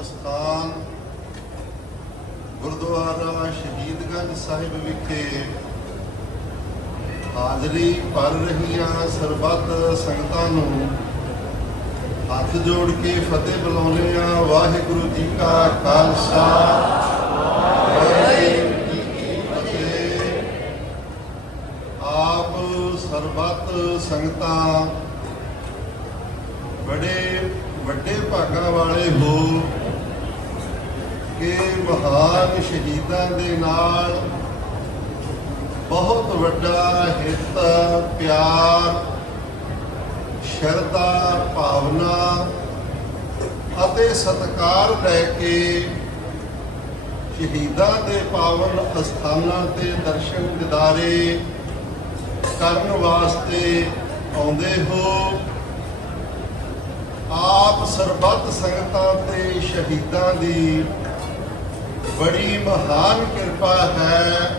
ਅਸਥਾਨ ਗੁਰਦੁਆਰਾ ਸ਼ਹੀਦਗੰਜ ਸਾਹਿਬ ਵਿਖੇ ਹਾਜ਼ਰੀ ਭਰ ਰਹੀਆਂ ਸਰਬੱਤ ਸੰਗਤਾਂ ਨੂੰ ਹੱਥ ਜੋੜ ਕੇ ਫਤਿਹ ਬੁਲਾਉਂਦੇ ਆ ਵਾਹਿਗੁਰੂ ਜੀ ਕਾ ਖਾਲਸਾ। ਵਾਹਿਗੁਰੂ ਜੀ ਕੀ ਫਤਿਹ। ਆਪ ਸਰਬੱਤ ਸੰਗਤਾਂ ਬੜੇ ਵੱਡੇ ਭਾਗਾਂ ਵਾਲੇ ਹੋ। ਕਿ ਮਹਾਨ ਸ਼ਹੀਦਾਂ ਦੇ ਨਾਲ ਬਹੁਤ ਵੱਡਾ ਹਿੱਤ, ਪਿਆਰ, ਸ਼ਰਧਾ, ਭਾਵਨਾ ਅਤੇ ਸਤਿਕਾਰ ਲੈ ਕੇ ਸ਼ਹੀਦਾਂ ਦੇ ਪਾਵਨ ਅਸਥਾਨਾਂ ਤੇ ਦਰਸ਼ਨ ਦਿਦਾਰੇ ਕਰਨ ਵਾਸਤੇ ਆਉਂਦੇ ਹੋ। ਆਪ ਸਰਬੱਤ ਸੰਗਤਾਂ ਤੇ ਸ਼ਹੀਦਾਂ ਦੀ ਬੜੀ ਮਹਾਨ ਕਿਰਪਾ ਹੈ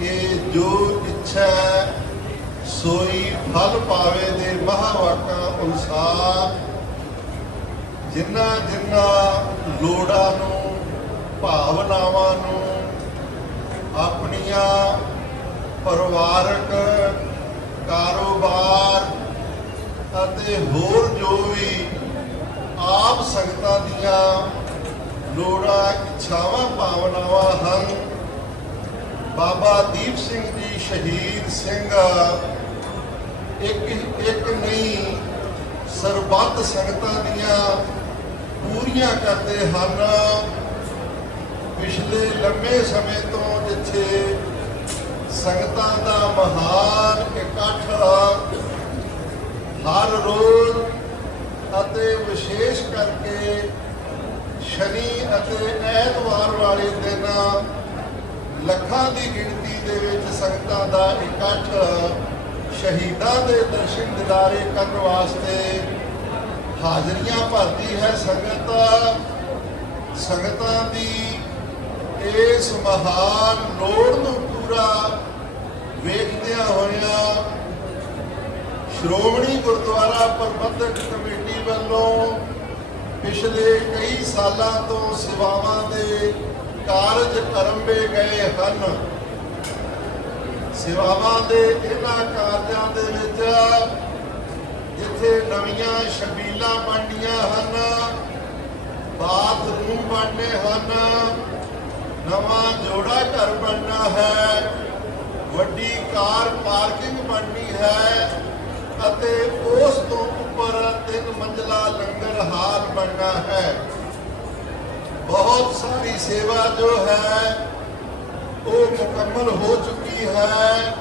ਕਿ ਜੋ ਇੱਛਾ ਸੋਈ ਫਲ ਪਾਵੇ ਦੇ ਮਹਾਵਾਕਾਂ ਅਨੁਸਾਰ ਜਿਨ੍ਹਾਂ ਜਿਨ੍ਹਾਂ ਲੋੜਾਂ ਨੂੰ, ਭਾਵਨਾਵਾਂ ਨੂੰ, ਆਪਣੀਆਂ ਪਰਿਵਾਰਕ ਕਾਰੋਬਾਰ ਅਤੇ ਹੋਰ ਜੋ ਵੀ ਆਪ ਸੰਗਤਾਂ ਦੀਆਂ ਲੋੜਾਂ, ਇੱਛਾਵਾਂ, ਭਾਵਨਾਵਾਂ ਹਨ। ਬਾਬਾ ਦੀਪ ਸਿੰਘ ਜੀ ਸ਼ਹੀਦ ਸਿੰਘ। ਇੱਕ ਇੱਕ ਨਹੀਂ, ਸਰਬੱਤ ਸੰਗਤਾਂ ਦੀਆਂ ਪੂਰੀਆਂ ਕਰਦੇ ਹਨ। ਪਿਛਲੇ ਲੰਬੇ ਸਮੇਂ ਤੋਂ ਜਿੱਥੇ ਸੰਗਤਾਂ ਦਾ ਮਹਾਨ ਇਕੱਠ ਹਰ ਰੋਜ਼ ਅਤੇ ਵਿਸ਼ੇਸ਼ ਕਰਕੇ ਸ਼ਨੀ ਅਤੇ ਐਤਵਾਰ ਵਾਲੇ ਦਿਨ ਲੱਖਾਂ ਦੀ ਗਿਣਤੀ ਦੇ ਵਿੱਚ ਸੰਗਤਾਂ ਦਾ ਇਕੱਠ ਸ਼ਹੀਦਾਂ ਦੇ ਦਰਸ਼ਨ ਦਿਦਾਰੇ ਕਰਨ ਵਾਸਤੇ ਹਾਜ਼ਰੀਆਂ ਭਰਦੀ ਹੈ ਸੰਗਤ। ਸੰਗਤਾਂ ਦੀ ਇਸ ਮਹਾਨ ਲੋੜ ਨੂੰ ਪੂਰਾ ਵੇਖਦਿਆਂ ਹੋਇਆਂ ਸ਼੍ਰੋਮਣੀ ਗੁਰਦੁਆਰਾ ਪ੍ਰਬੰਧਕ ਕਮੇਟੀ ਵੱਲੋਂ ਪਿਛਲੇ ਕਈ ਸਾਲਾਂ ਤੋਂ ਸੇਵਾਵਾਂ ਦੇ ਕਾਰਜ ਕਰੰਭੇ ਗਏ ਹਨ। ਸੇਵਾਵਾਂ ਦੇ ਇਹਨਾਂ ਕਾਰਜਾਂ ਦੇ ਵਿੱਚ ਜਿੱਥੇ ਨਵੀਆਂ ਸ਼ਬੀਲਾਂ ਬਣਨੀਆਂ ਹਨ, ਬਾਥਰੂਮ ਬਣਨੇ ਹਨ, ਨਵਾਂ ਜੋੜਾ ਘਰ ਬਣਨਾ ਹੈ, ਵੱਡੀ ਕਾਰ ਪਾਰਕਿੰਗ ਬਣਨੀ ਹੈ ਅਤੇ ਉਸ ਤੋਂ ਉੱਪਰ ਤਿੰਨ ਮੰਜ਼ਲਾ ਲੰਗਰ ਹਾਲ ਬਣਨਾ ਹੈ। ਬਹੁਤ ਸਾਰੀ ਸੇਵਾ ਜੋ ਹੈ, ਉਹ ਮੁਕੰਮਲ ਹੋ ਚੁੱਕੀ ਹੈ।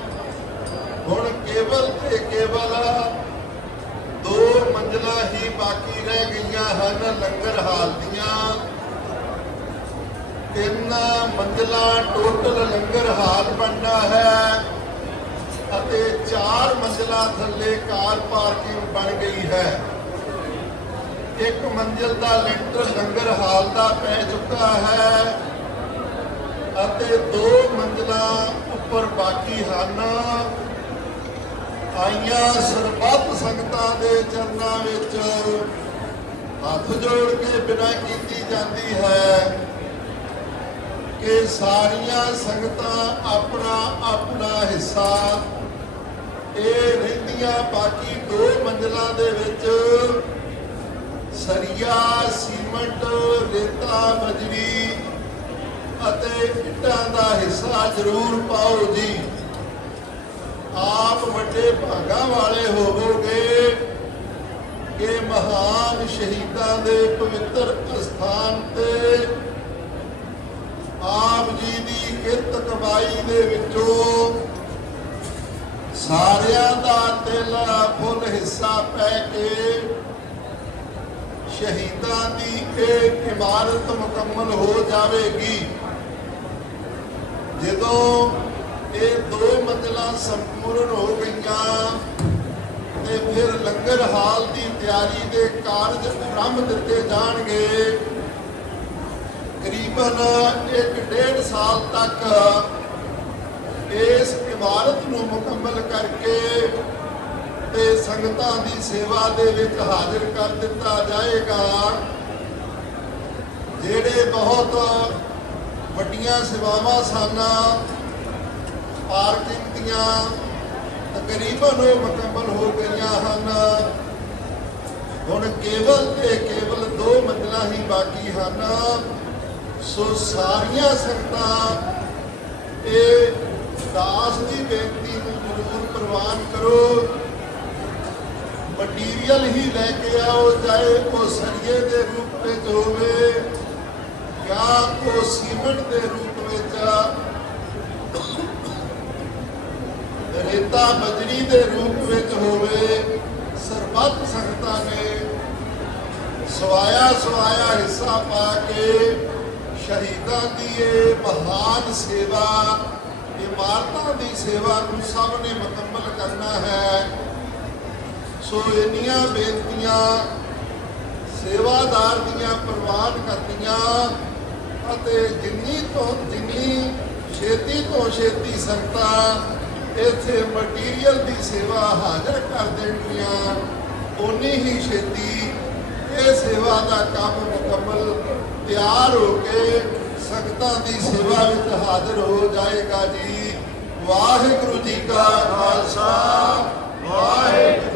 ਹੁਣ ਕੇਵਲ ਤੇ ਕੇਵਲ ਦੋ ਮੰਜ਼ਲਾ ਹੀ ਬਾਕੀ ਰਹਿ ਗਈਆਂ ਹਨ ਲੰਗਰ ਹਾਲ ਦੀਆਂ। ਤਿੰਨ ਮੰਜ਼ਲਾ ਟੋਟਲ ਲੰਗਰ ਹਾਲ ਬਣਨਾ ਹੈ। ਅਤੇ ਚਾਰ ਮੰਜ਼ਲਾ ਥੱਲੇ ਕਾਰ ਪਾਰਕਿੰਗ ਬਣ ਗਈ ਹੈ। ਇੱਕ ਮੰਜ਼ਿਲ ਦਾ ਲੈਂਟਰ ਲੰਗਰ ਹਾਲ ਦਾ ਪੈ ਚੁੱਕਾ ਹੈ ਅਤੇ ਦੋ ਮੰਜ਼ਲਾ ਉੱਪਰ ਬਾਕੀ ਹਨ। ਆਈਆਂ ਸਰਬੱਤ ਸੰਗਤਾਂ ਦੇ ਚਰਨਾਂ ਵਿੱਚ ਹੱਥ ਜੋੜ ਕੇ ਬਿਨਾਂ ਕੀਤੀ ਜਾਂਦੀ ਹੈ। ਕਿ ਸਾਰੀਆਂ ਸੰਗਤਾਂ ਆਪਣਾ ਆਪਣਾ ਹਿੱਸਾ। ਇਹ ਰਹਿੰਦੀਆਂ ਬਾਕੀ ਦੋ ਮੰਜ਼ਲਾਂ ਦੇ ਵਿੱਚ ਸਰੀਆ, ਸੀਮੈਂਟ, ਰੇਤਾ ਬਜਰੀ ਅਤੇ ਇੱਟਾਂ ਦਾ ਹਿੱਸਾ ਜ਼ਰੂਰ ਪਾਓ ਜੀ। ਆਪ ਵੱਡੇ ਭਾਗਾਂ ਵਾਲੇ ਹੋਵੋਗੇ ਕਿ ਮਹਾਨ ਸ਼ਹੀਦਾਂ ਦੇ ਪਵਿੱਤਰ ਅਸਥਾਨ ਤੇ ਆਪ ਜੀ ਦੀ ਕਿਰਤ ਕਮਾਈ ਦੇ ਵਿੱਚੋਂ ਸਾਰਿਆਂ ਦਾ ਦਿਲ ਫੁੱਲ ਹਿੱਸਾ ਪੈ ਕੇ ਸ਼ਹੀਦਾਂ ਦੀ ਇਹ ਇਮਾਰਤ ਮੁਕੰਮਲ ਹੋ ਜਾਵੇਗੀ। ਜਦੋਂ ਇਹ ਦੋ ਮੰਜ਼ਲਾਂ ਸੰਪੂਰਨ ਹੋ ਗਈਆਂ ਤੇ ਫਿਰ ਲੰਗਰ ਹਾਲ ਦੀ ਤਿਆਰੀ ਦੇ ਕਾਰਜ ਆਰੰਭ ਦਿੱਤੇ ਜਾਣਗੇ ਕਰੀਬਨ 1.5 ਸਾਲ ਤੱਕ ਇਸ ਇਮਾਰਤ ਨੂੰ ਮੁਕੰਮਲ ਕਰਕੇ ਤੇ ਸੰਗਤਾਂ ਦੀ ਸੇਵਾ ਦੇ ਵਿੱਚ ਹਾਜ਼ਰ ਕਰ ਦਿੱਤਾ ਜਾਏਗਾ। ਜਿਹੜੇ ਬਹੁਤ ਵੱਡੀਆਂ ਸੇਵਾਵਾਂ ਸਨ, ਪਾਰਕਿੰਗ ਦੀਆਂ ਤਕਰੀਬਨ ਉਹ ਮੁਕੰਮਲ ਹੋ ਗਈਆਂ ਹਨ। ਹੁਣ ਕੇਵਲ ਤੇ ਕੇਵਲ ਦੋ ਮੰਜ਼ਲਾਂ ਹੀ ਬਾਕੀ ਹਨ। ਸੋ ਸਾਰੀਆਂ ਸੰਗਤਾਂ ਇਹ ਦਾਸ ਦੀ ਬੇਨਤੀ ਨੂੰ ਜ਼ਰੂਰ ਪ੍ਰਵਾਨ ਕਰੋ। ਮਟੀਰੀਅਲ ਹੀ ਲੈ ਕੇ ਆਓ, ਚਾਹੇ ਉਹ ਸਰੀਏ ਦੇ ਰੂਪ ਵਿੱਚ ਹੋਵੇ ਜਾਂ ਉਹ ਸੀਮੈਂਟ ਦੇ ਰੂਪ ਵਿੱਚ। ਰੇਤਾ ਬਜਰੀ ਦੇ ਰੂਪ ਵਿੱਚ ਹੋਵੇ, ਸਰਬੱਤ ਸੰਗਤਾਂ ਨੇ ਸਵਾਇਆ ਸਵਾਇਆ ਹਿੱਸਾ ਪਾ ਕੇ ਸ਼ਹੀਦਾਂ ਦੀ ਇਹ ਮਹਾਨ ਸੇਵਾ ਇਮਾਰਤਾਂ ਦੀ ਸੇਵਾ ਨੂੰ ਸਭ ਨੇ ਮੁਕੰਮਲ ਕਰਨਾ ਹੈ। ਸੋ ਇੰਨੀਆਂ ਬੇਨਤੀਆਂ, ਸੇਵਾਦਾਰ ਦੀਆਂ ਪ੍ਰਵਾਨ ਕਰਨੀਆਂ ਅਤੇ ਜਿੰਨੀ ਤੋਂ ਜਿੰਨੀ ਛੇਤੀ ਤੋਂ ਛੇਤੀ ਸੰਗਤਾਂ ਇੱਥੇ ਮਟੀਰੀਅਲ ਦੀ ਸੇਵਾ ਹਾਜ਼ਰ ਕਰ ਦੇਣਗੀਆਂ ਉਨੀ ਹੀ ਛੇਤੀ ਇਹ ਸੇਵਾ ਦਾ ਕੰਮ ਮੁਕੰਮਲ ਸੰਗਤਾਂ ਦੀ ਸੇਵਾ ਵਿੱਚ ਹਾਜ਼ਰ ਹੋ ਜਾਏਗਾ ਜੀ। ਵਾਹਿਗੁਰੂ ਜੀ ਕਾ ਖਾਲਸਾ ਵਾਹਿਗੁਰੂ